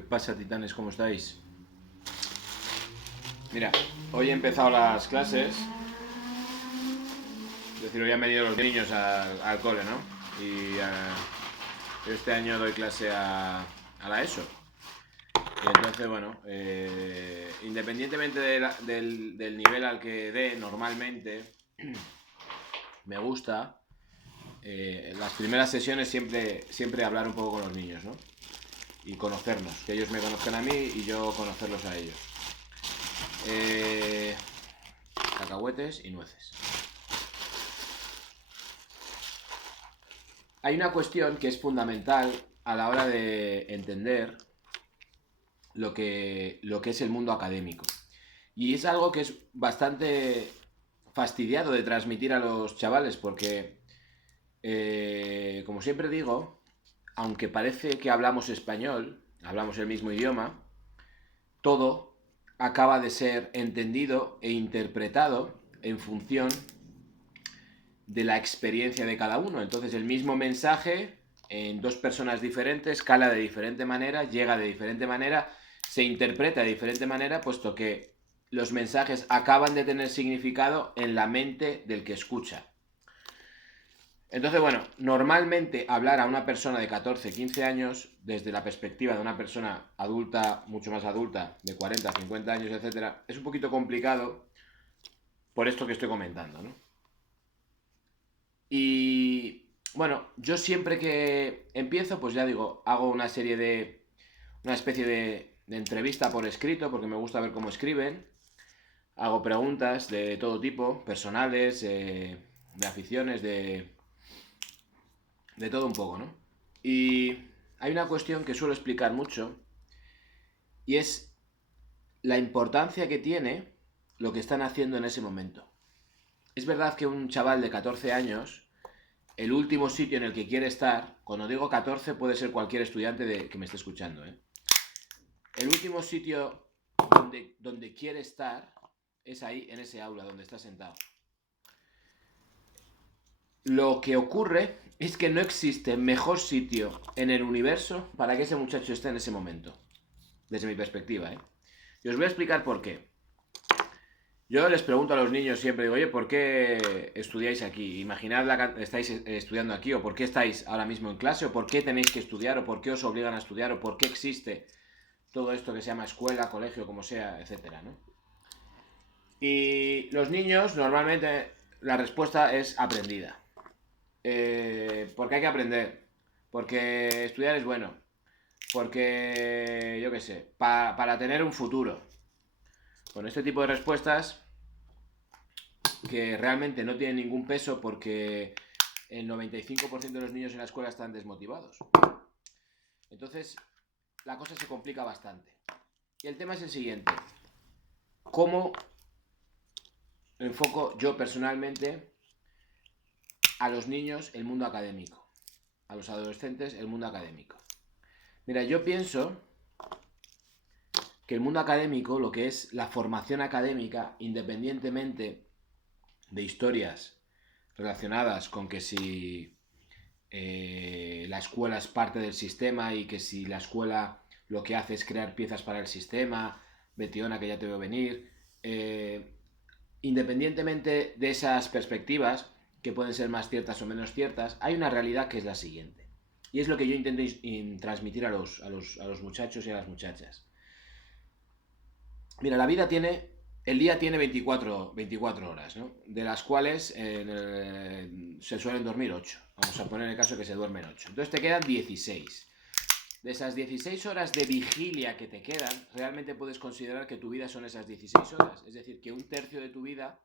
¿Qué pasa, titanes? ¿Cómo estáis? Mira, hoy he empezado las clases. Es decir, hoy han venido los niños al cole, ¿no? Y este año doy clase a la ESO. Y entonces, bueno, independientemente del nivel al que dé normalmente, me gusta las primeras sesiones siempre hablar un poco con los niños, ¿no? Y conocernos, que ellos me conozcan a mí y yo conocerlos a ellos. Cacahuetes y nueces. Hay una cuestión que es fundamental a la hora de entender lo que es el mundo académico. Y es algo que es bastante fastidiado de transmitir a los chavales porque, como siempre digo, aunque parece que hablamos español, hablamos el mismo idioma, todo acaba de ser entendido e interpretado en función de la experiencia de cada uno. Entonces el mismo mensaje en dos personas diferentes cala de diferente manera, llega de diferente manera, se interpreta de diferente manera, puesto que los mensajes acaban de tener significado en la mente del que escucha. Entonces, bueno, normalmente hablar a una persona de 14, 15 años, desde la perspectiva de una persona adulta, mucho más adulta, de 40, 50 años, etcétera, es un poquito complicado por esto que estoy comentando, ¿no? Y bueno, yo siempre que empiezo, pues ya digo, hago una especie de entrevista por escrito, porque me gusta ver cómo escriben. Hago preguntas de todo tipo, personales, de aficiones, de todo un poco, ¿no? Y hay una cuestión que suelo explicar mucho, y es la importancia que tiene lo que están haciendo en ese momento. Es verdad que un chaval de 14 años, el último sitio en el que quiere estar, cuando digo 14 puede ser cualquier estudiante que me esté escuchando, ¿eh? El último sitio donde quiere estar es ahí, en ese aula donde está sentado. Lo que ocurre es que no existe mejor sitio en el universo para que ese muchacho esté en ese momento, desde mi perspectiva, ¿eh? Y os voy a explicar por qué. Yo les pregunto a los niños siempre, digo, oye, ¿por qué estudiáis aquí? Imaginad estáis estudiando aquí, o por qué estáis ahora mismo en clase, o por qué tenéis que estudiar, o por qué os obligan a estudiar, o por qué existe todo esto que se llama escuela, colegio, como sea, etcétera, ¿no? Y los niños, normalmente, la respuesta es aprendida. Porque hay que aprender, porque estudiar es bueno, porque, yo qué sé, para tener un futuro. Con este tipo de respuestas que realmente no tienen ningún peso porque el 95% de los niños en la escuela están desmotivados. Entonces, la cosa se complica bastante. Y el tema es el siguiente. ¿Cómo enfoco yo personalmente a los niños el mundo académico? A los adolescentes el mundo académico. Mira, yo pienso que el mundo académico, lo que es la formación académica, independientemente de historias relacionadas con que si la escuela es parte del sistema y que si la escuela lo que hace es crear piezas para el sistema, Betiona, que ya te veo venir, independientemente de esas perspectivas, que pueden ser más ciertas o menos ciertas, hay una realidad que es la siguiente. Y es lo que yo intento transmitir a los muchachos y a las muchachas. Mira, el día tiene 24 horas, ¿no? De las cuales se suelen dormir 8. Vamos a poner el caso que se duermen 8. Entonces te quedan 16. De esas 16 horas de vigilia que te quedan, realmente puedes considerar que tu vida son esas 16 horas. Es decir, que un tercio de tu vida,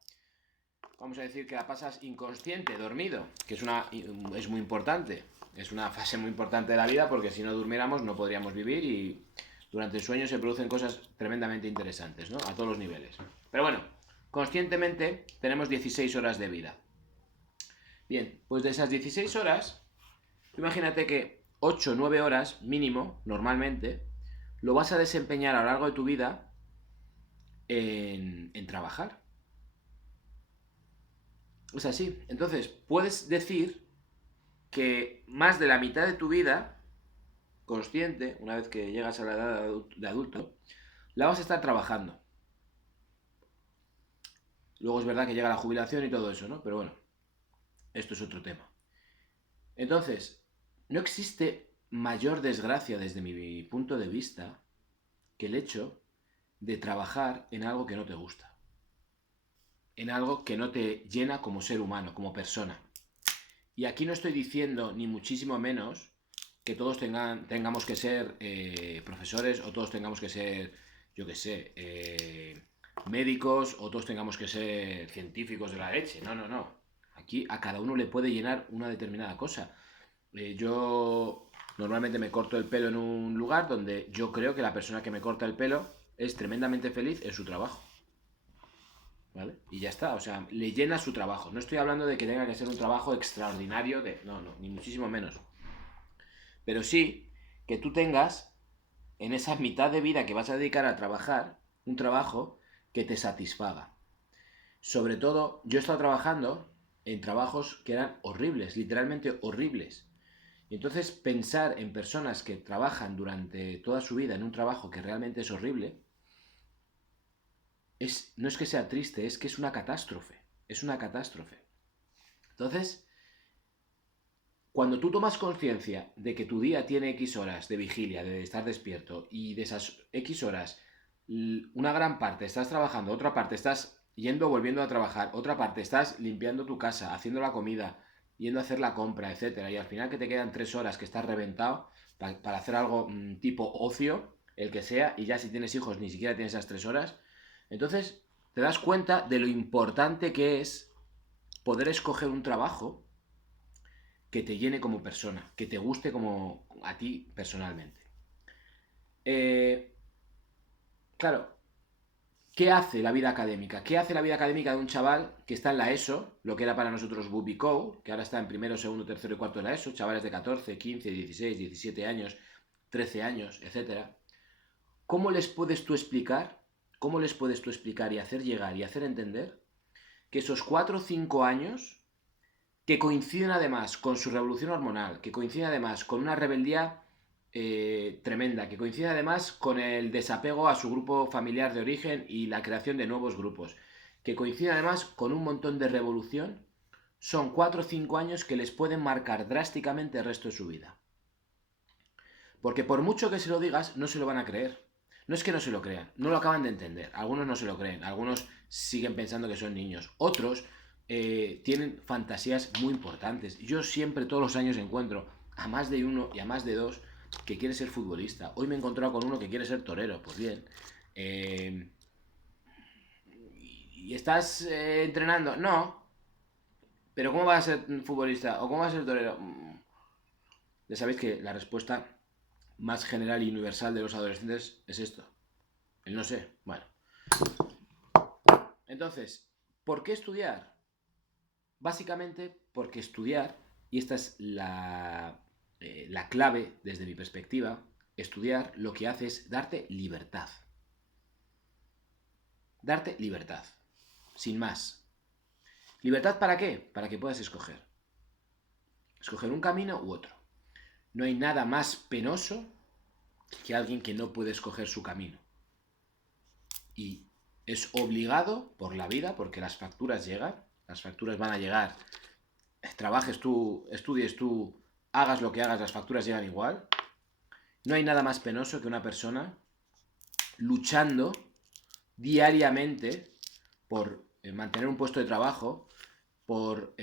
vamos a decir que la pasas inconsciente, dormido, que es muy importante. Es una fase muy importante de la vida porque si no durmiéramos no podríamos vivir y durante el sueño se producen cosas tremendamente interesantes, ¿no? A todos los niveles. Pero bueno, conscientemente tenemos 16 horas de vida. Bien, pues de esas 16 horas, imagínate que 8 o 9 horas mínimo, normalmente, lo vas a desempeñar a lo largo de tu vida en trabajar. Es así. Entonces, puedes decir que más de la mitad de tu vida consciente, una vez que llegas a la edad de adulto, la vas a estar trabajando. Luego es verdad que llega la jubilación y todo eso, ¿no? Pero bueno, esto es otro tema. Entonces, no existe mayor desgracia desde mi punto de vista que el hecho de trabajar en algo que no te gusta, en algo que no te llena como ser humano, como persona. Y aquí no estoy diciendo, ni muchísimo menos, que todos tengamos que ser profesores o todos tengamos que ser, yo qué sé, médicos o todos tengamos que ser científicos de la leche. No, no, no. Aquí a cada uno le puede llenar una determinada cosa. Yo normalmente me corto el pelo en un lugar donde yo creo que la persona que me corta el pelo es tremendamente feliz en su trabajo. ¿Vale? Y ya está, o sea, le llena su trabajo. No estoy hablando de que tenga que ser un trabajo extraordinario de... No, no, ni muchísimo menos. Pero sí que tú tengas en esa mitad de vida que vas a dedicar a trabajar, un trabajo que te satisfaga. Sobre todo, yo he estado trabajando en trabajos que eran horribles, literalmente horribles. Y entonces pensar en personas que trabajan durante toda su vida en un trabajo que realmente es horrible, no es que sea triste, es que es una catástrofe. Es una catástrofe. Entonces, cuando tú tomas conciencia de que tu día tiene X horas de vigilia, de estar despierto, y de esas X horas, una gran parte estás trabajando, otra parte estás yendo, volviendo a trabajar, otra parte estás limpiando tu casa, haciendo la comida, yendo a hacer la compra, etcétera, y al final que te quedan 3 horas que estás reventado para hacer algo tipo ocio, el que sea, y ya si tienes hijos ni siquiera tienes esas 3 horas, entonces te das cuenta de lo importante que es poder escoger un trabajo que te llene como persona, que te guste como a ti personalmente. Claro, ¿qué hace la vida académica? ¿Qué hace la vida académica de un chaval que está en la ESO, lo que era para nosotros Bubi Code, que ahora está en primero, segundo, tercero y cuarto de la ESO, chavales de 14, 15, 16, 17 años, 13 años, etcétera? ¿Cómo les puedes tú explicar? ¿Cómo les puedes tú explicar y hacer llegar y hacer entender que esos 4 o 5 años que coinciden además con su revolución hormonal, que coinciden además con una rebeldía tremenda, que coincide además con el desapego a su grupo familiar de origen y la creación de nuevos grupos, que coincide además con un montón de revolución, son 4 o 5 años que les pueden marcar drásticamente el resto de su vida. Porque por mucho que se lo digas, no se lo van a creer. No es que no se lo crean, no lo acaban de entender. Algunos no se lo creen, algunos siguen pensando que son niños. Otros tienen fantasías muy importantes. Yo siempre, todos los años, encuentro a más de uno y a más de dos que quiere ser futbolista. Hoy me he encontrado con uno que quiere ser torero. Pues bien. ¿Y estás entrenando? No. ¿Pero cómo vas a ser futbolista? ¿O cómo vas a ser torero? Ya sabéis que la respuesta más general y universal de los adolescentes es esto. El no sé. Bueno. Entonces, ¿por qué estudiar? Básicamente porque estudiar, y esta es la clave desde mi perspectiva, estudiar lo que hace es darte libertad. Darte libertad. Sin más. ¿Libertad para qué? Para que puedas escoger. Escoger un camino u otro. No hay nada más penoso que alguien que no puede escoger su camino. Y es obligado por la vida, porque las facturas llegan, las facturas van a llegar, trabajes tú, estudies tú, hagas lo que hagas, las facturas llegan igual. No hay nada más penoso que una persona luchando diariamente por mantener un puesto de trabajo, por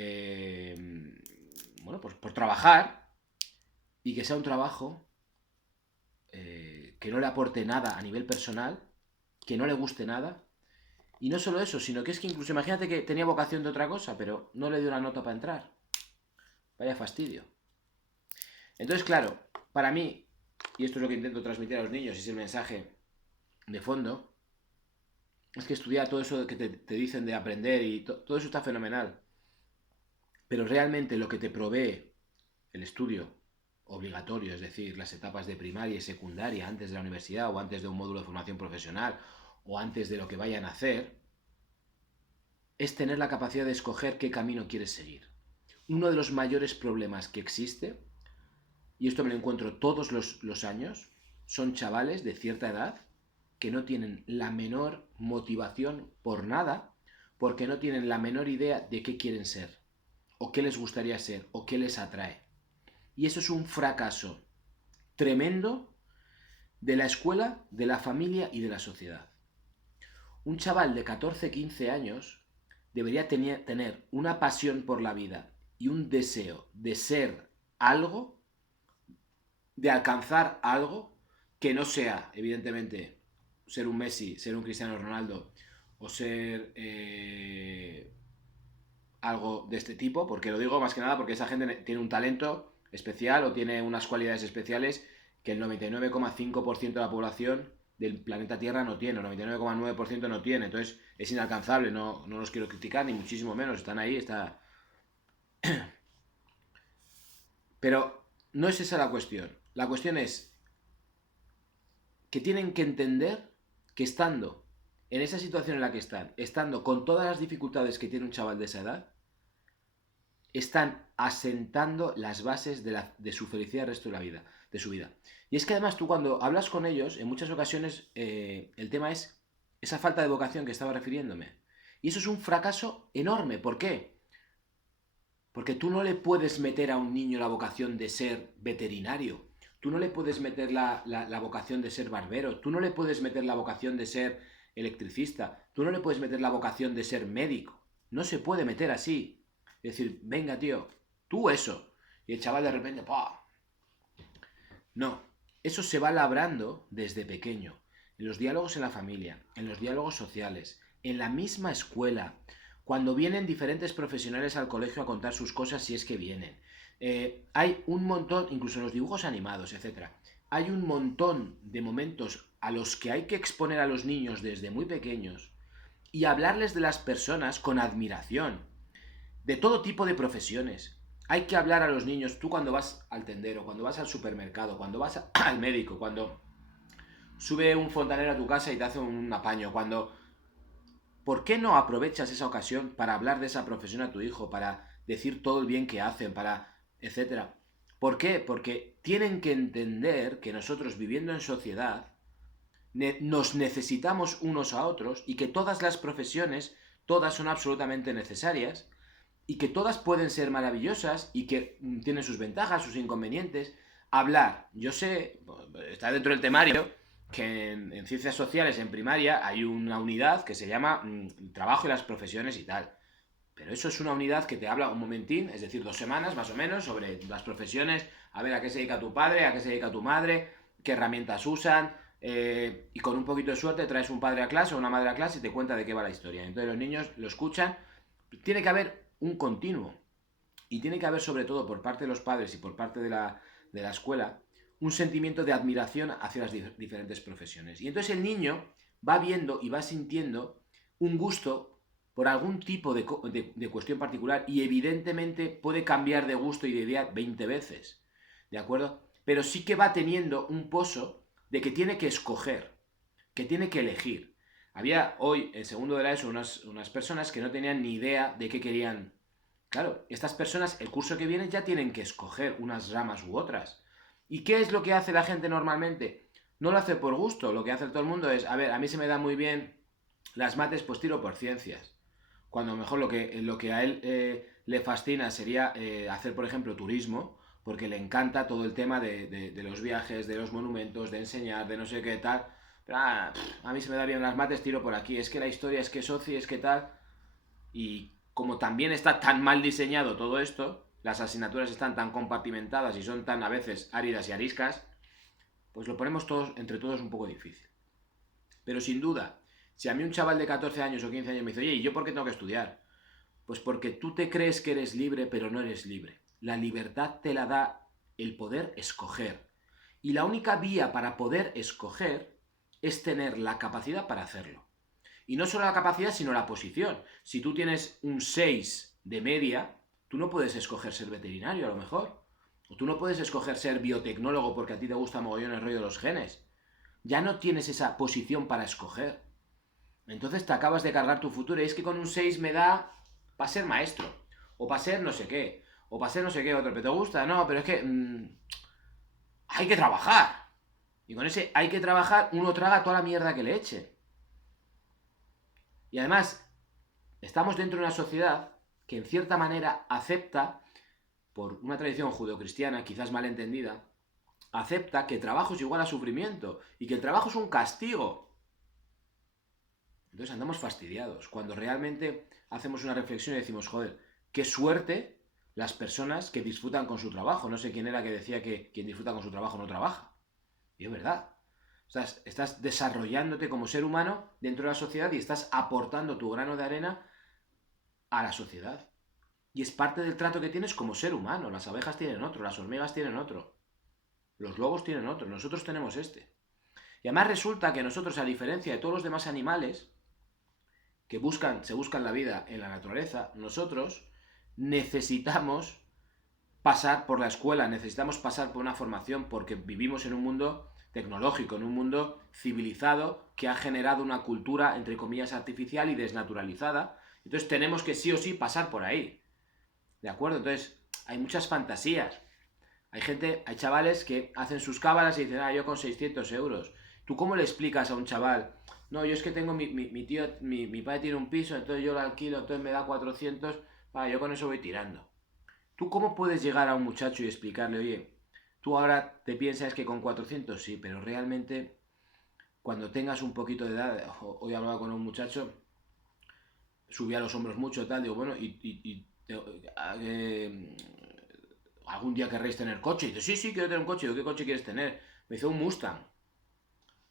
por trabajar, y que sea un trabajo que no le aporte nada a nivel personal, que no le guste nada. Y no solo eso, sino que es que incluso imagínate que tenía vocación de otra cosa, pero no le dio una nota para entrar. Vaya fastidio. Entonces, claro, para mí, y esto es lo que intento transmitir a los niños, y es el mensaje de fondo, es que estudiar todo eso que te dicen de aprender y todo eso está fenomenal. Pero realmente lo que te provee el estudio obligatorio, es decir, las etapas de primaria y secundaria antes de la universidad o antes de un módulo de formación profesional o antes de lo que vayan a hacer, es tener la capacidad de escoger qué camino quieres seguir. Uno de los mayores problemas que existe, y esto me lo encuentro todos los años, son chavales de cierta edad que no tienen la menor motivación por nada, porque no tienen la menor idea de qué quieren ser, o qué les gustaría ser, o qué les atrae. Y eso es un fracaso tremendo de la escuela, de la familia y de la sociedad. Un chaval de 14, 15 años debería tener una pasión por la vida y un deseo de ser algo, de alcanzar algo, que no sea, evidentemente, ser un Messi, ser un Cristiano Ronaldo o ser algo de este tipo, porque lo digo más que nada porque esa gente tiene un talento especial o tiene unas cualidades especiales que el 99,5% de la población del planeta Tierra no tiene, el 99,9% no tiene, entonces es inalcanzable, no los quiero criticar, ni muchísimo menos, están ahí, está... Pero no es esa la cuestión es que tienen que entender que estando en esa situación en la que están, estando con todas las dificultades que tiene un chaval de esa edad, están asentando las bases de su felicidad el resto de la vida, de su vida. Y es que además tú cuando hablas con ellos, en muchas ocasiones el tema es esa falta de vocación que estaba refiriéndome. Y eso es un fracaso enorme. ¿Por qué? Porque tú no le puedes meter a un niño la vocación de ser veterinario. Tú no le puedes meter la vocación de ser barbero. Tú no le puedes meter la vocación de ser electricista. Tú no le puedes meter la vocación de ser médico. No se puede meter así. Es decir, venga, tío, tú eso. Y el chaval de repente, ¡pah! No, eso se va labrando desde pequeño. En los diálogos en la familia, en los diálogos sociales, en la misma escuela, cuando vienen diferentes profesionales al colegio a contar sus cosas, si es que vienen. Hay un montón, incluso en los dibujos animados, etc. Hay un montón de momentos a los que hay que exponer a los niños desde muy pequeños y hablarles de las personas con admiración, de todo tipo de profesiones. Hay que hablar a los niños, tú cuando vas al tendero, cuando vas al supermercado, cuando vas al médico, cuando sube un fontanero a tu casa y te hace un apaño, cuando... ¿Por qué no aprovechas esa ocasión para hablar de esa profesión a tu hijo, para decir todo el bien que hacen, para... etcétera? ¿Por qué? Porque tienen que entender que nosotros viviendo en sociedad nos necesitamos unos a otros y que todas las profesiones, todas son absolutamente necesarias y que todas pueden ser maravillosas y que tienen sus ventajas, sus inconvenientes. Hablar, yo sé, está dentro del temario, que en ciencias sociales, en primaria, hay una unidad que se llama trabajo y las profesiones y tal. Pero eso es una unidad que te habla un momentín, es decir, 2 semanas más o menos, sobre las profesiones, a ver a qué se dedica tu padre, a qué se dedica tu madre, qué herramientas usan, y con un poquito de suerte traes un padre a clase o una madre a clase y te cuenta de qué va la historia. Entonces los niños lo escuchan. Tiene que haber un continuo. Y tiene que haber, sobre todo, por parte de los padres y por parte de la escuela, un sentimiento de admiración hacia las diferentes profesiones. Y entonces el niño va viendo y va sintiendo un gusto por algún tipo de cuestión particular y evidentemente puede cambiar de gusto y de idea 20 veces. ¿De acuerdo? Pero sí que va teniendo un pozo de que tiene que escoger, que tiene que elegir. Había hoy, en segundo de la ESO, unas personas que no tenían ni idea de qué querían. Claro, estas personas, el curso que viene, ya tienen que escoger unas ramas u otras. ¿Y qué es lo que hace la gente normalmente? No lo hace por gusto, lo que hace todo el mundo es, a ver, a mí se me da muy bien las mates, pues tiro por ciencias. Cuando mejor lo que a él le fascina sería hacer, por ejemplo, turismo, porque le encanta todo el tema de los viajes, de los monumentos, de enseñar, de no sé qué tal. Pero, a mí se me da bien las mates, tiro por aquí. Es que la historia, es que soci, es que tal. Y como también está tan mal diseñado todo esto, las asignaturas están tan compartimentadas y son tan a veces áridas y ariscas, pues lo ponemos todos, entre todos un poco difícil. Pero sin duda, si a mí un chaval de 14 años o 15 años me dice, oye, ¿y yo por qué tengo que estudiar? Pues porque tú te crees que eres libre, pero no eres libre. La libertad te la da el poder escoger. Y la única vía para poder escoger es tener la capacidad para hacerlo. Y no solo la capacidad, sino la posición. Si tú tienes un 6 de media, tú no puedes escoger ser veterinario a lo mejor. O tú no puedes escoger ser biotecnólogo porque a ti te gusta mogollón el rollo de los genes. Ya no tienes esa posición para escoger. Entonces te acabas de cargar tu futuro y es que con un 6 me da para ser maestro. O para ser no sé qué. O para ser no sé qué otro. ¿Pero te gusta? No, pero es que... hay que trabajar. Y con ese hay que trabajar uno traga toda la mierda que le eche. Y además, estamos dentro de una sociedad que en cierta manera acepta, por una tradición judeocristiana quizás mal entendida, acepta que el trabajo es igual a sufrimiento y que el trabajo es un castigo. Entonces andamos fastidiados, cuando realmente hacemos una reflexión y decimos, joder, qué suerte las personas que disfrutan con su trabajo. No sé quién era que decía que quien disfruta con su trabajo no trabaja. Y es verdad. Estás desarrollándote como ser humano dentro de la sociedad y estás aportando tu grano de arena a la sociedad. Y es parte del trato que tienes como ser humano. Las abejas tienen otro, las hormigas tienen otro, los lobos tienen otro, nosotros tenemos este. Y además resulta que nosotros, a diferencia de todos los demás animales que se buscan la vida en la naturaleza, nosotros necesitamos pasar por la escuela, necesitamos pasar por una formación, porque vivimos en un mundo tecnológico, en un mundo civilizado que ha generado una cultura, entre comillas, artificial y desnaturalizada. Entonces tenemos que sí o sí pasar por ahí. ¿De acuerdo? Entonces hay muchas fantasías. Hay chavales que hacen sus cábalas y dicen, yo con 600 euros. ¿Tú cómo le explicas a un chaval? No, yo es que tengo mi tío, mi padre tiene un piso, entonces yo lo alquilo, entonces me da 400, yo con eso voy tirando. ¿Tú cómo puedes llegar a un muchacho y explicarle, oye, tú ahora te piensas que con 400 sí, pero realmente cuando tengas un poquito de edad, hoy hablaba con un muchacho, subía los hombros mucho, tal, digo, bueno, algún día querréis tener coche. Y dice, sí, quiero tener un coche. Digo, ¿qué coche quieres tener? Me dice, un Mustang.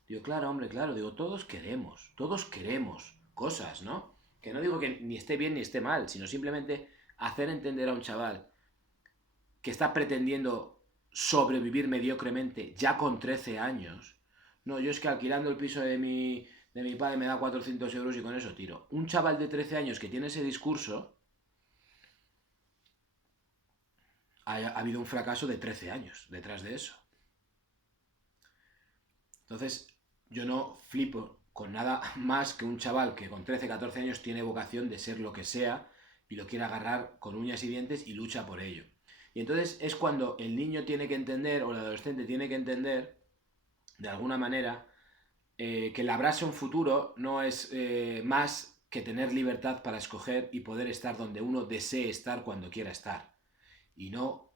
Digo, claro, hombre, claro. Digo, todos queremos cosas, ¿no? Que no digo que ni esté bien ni esté mal, sino simplemente hacer entender a un chaval que está pretendiendo sobrevivir mediocremente ya con 13 años. No, yo es que alquilando el piso de mi padre me da 400 euros y con eso tiro. Un chaval de 13 años que tiene ese discurso, ha habido un fracaso de 13 años detrás de eso. Entonces, yo no flipo con nada más que un chaval que con 13, 14 años tiene vocación de ser lo que sea y lo quiere agarrar con uñas y dientes y lucha por ello. Y entonces es cuando el niño tiene que entender, o el adolescente tiene que entender, de alguna manera, que labrarse un futuro no es más que tener libertad para escoger y poder estar donde uno desee estar cuando quiera estar. Y no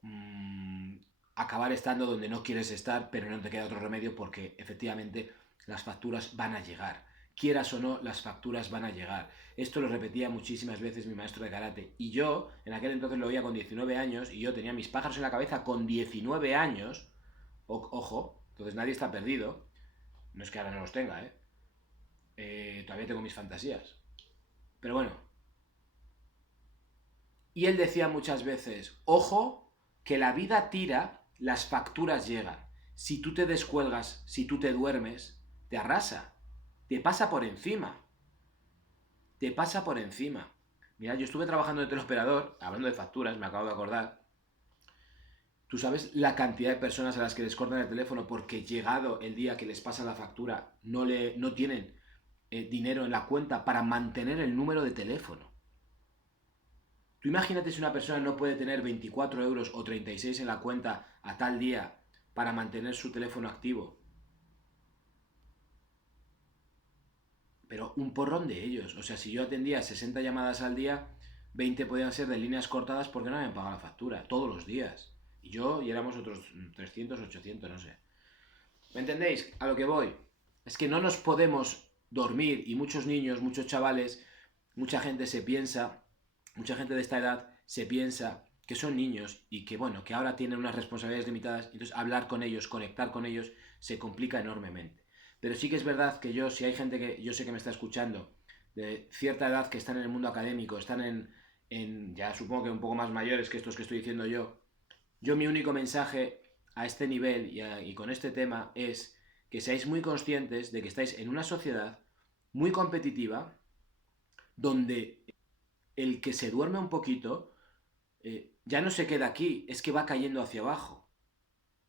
acabar estando donde no quieres estar, pero no te queda otro remedio porque efectivamente las facturas van a llegar. Quieras o no, las facturas van a llegar. Esto lo repetía muchísimas veces mi maestro de karate. Y yo, en aquel entonces lo oía con 19 años, y yo tenía mis pájaros en la cabeza con 19 años. Ojo, entonces nadie está perdido. No es que ahora no los tenga, todavía tengo mis fantasías. Pero bueno. Y él decía muchas veces, ojo, que la vida tira, las facturas llegan. Si tú te descuelgas, si tú te duermes, te arrasa, te pasa por encima. Te pasa por encima. Mira, yo estuve trabajando de teleoperador, hablando de facturas, me acabo de acordar. ¿Tú sabes la cantidad de personas a las que les cortan el teléfono porque llegado el día que les pasan la factura no tienen dinero en la cuenta para mantener el número de teléfono? Tú imagínate si una persona no puede tener 24 euros o 36 en la cuenta a tal día para mantener su teléfono activo. Pero un porrón de ellos. O sea, si yo atendía 60 llamadas al día, 20 podían ser de líneas cortadas porque no habían pagado la factura, todos los días. Y éramos otros 300, 800, no sé. ¿Me entendéis? A lo que voy. Es que no nos podemos dormir y muchos niños, muchos chavales, mucha gente de esta edad se piensa que son niños y que, bueno, que ahora tienen unas responsabilidades limitadas, entonces hablar con ellos, conectar con ellos, se complica enormemente. Pero sí que es verdad que si hay gente que yo sé que me está escuchando, de cierta edad que están en el mundo académico, están ya supongo que un poco más mayores que estos que estoy diciendo yo mi único mensaje a este nivel y con este tema es que seáis muy conscientes de que estáis en una sociedad muy competitiva donde el que se duerme un poquito ya no se queda aquí, es que va cayendo hacia abajo,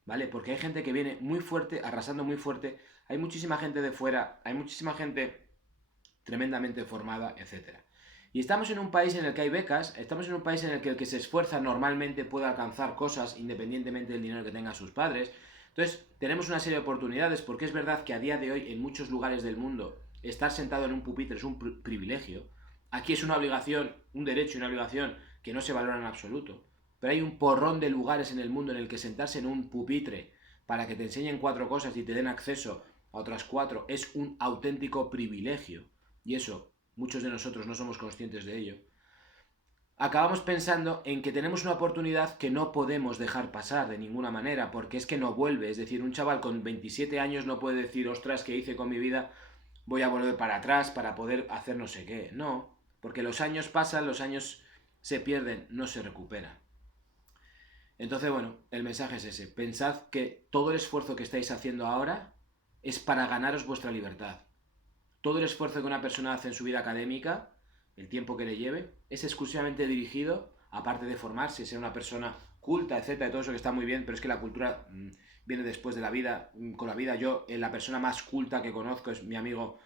¿vale? Porque hay gente que viene muy fuerte, arrasando muy fuerte, hay muchísima gente de fuera, hay muchísima gente tremendamente formada, etcétera. Y estamos en un país en el que hay becas, estamos en un país en el que se esfuerza normalmente puede alcanzar cosas independientemente del dinero que tengan sus padres. Entonces, tenemos una serie de oportunidades, porque es verdad que a día de hoy, en muchos lugares del mundo, estar sentado en un pupitre es un privilegio. Aquí es una obligación, un derecho y una obligación que no se valora en absoluto. Pero hay un porrón de lugares en el mundo en el que sentarse en un pupitre para que te enseñen 4 cosas y te den acceso a otras 4 es un auténtico privilegio. Y eso, muchos de nosotros no somos conscientes de ello. Acabamos pensando en que tenemos una oportunidad que no podemos dejar pasar de ninguna manera, porque es que no vuelve. Es decir, un chaval con 27 años no puede decir, ostras, ¿qué hice con mi vida? Voy a volver para atrás para poder hacer no sé qué. No, porque los años pasan, los años se pierden, no se recuperan. Entonces, bueno, el mensaje es ese. Pensad que todo el esfuerzo que estáis haciendo ahora es para ganaros vuestra libertad. Todo el esfuerzo que una persona hace en su vida académica, el tiempo que le lleve, es exclusivamente dirigido, aparte de formarse, ser una persona culta, etcétera, todo eso que está muy bien, pero es que la cultura viene después de la vida, con la vida. Yo, la persona más culta que conozco es mi amigo,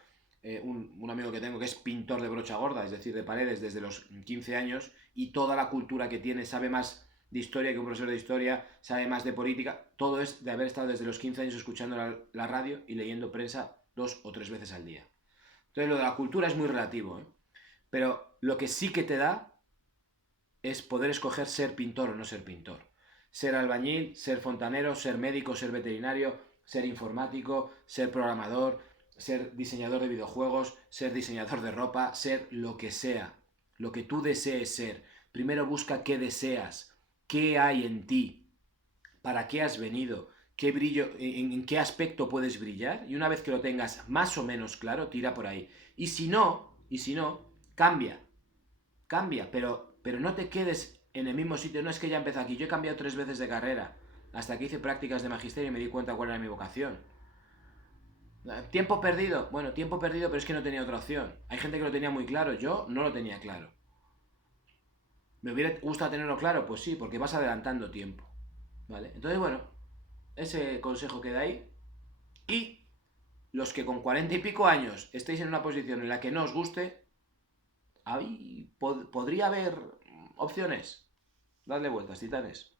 un amigo que tengo que es pintor de brocha gorda, es decir, de paredes desde los 15 años, y toda la cultura que tiene, sabe más de historia que un profesor de historia, sabe más de política, todo es de haber estado desde los 15 años escuchando la radio y leyendo prensa 2 o 3 veces al día. Entonces lo de la cultura es muy relativo, ¿eh? Pero lo que sí que te da es poder escoger ser pintor o no ser pintor. Ser albañil, ser fontanero, ser médico, ser veterinario, ser informático, ser programador, ser diseñador de videojuegos, ser diseñador de ropa, ser lo que sea. Lo que tú desees ser. Primero busca qué deseas, qué hay en ti, para qué has venido, qué brillo, en qué aspecto puedes brillar, y una vez que lo tengas más o menos claro, tira por ahí. Y si no, cambia, pero no te quedes en el mismo sitio. No es que ya empecé aquí, yo he cambiado 3 veces de carrera, hasta que hice prácticas de magisterio y me di cuenta cuál era mi vocación. Tiempo perdido, bueno, tiempo perdido, pero es que no tenía otra opción. Hay gente que lo tenía muy claro, yo no lo tenía claro. ¿Me hubiera gustado tenerlo claro? Pues sí, porque vas adelantando tiempo. ¿Vale? Entonces, bueno, ese consejo queda ahí. Y los que con 40 y pico años estéis en una posición en la que no os guste, ahí podría haber opciones. Dadle vueltas, titanes.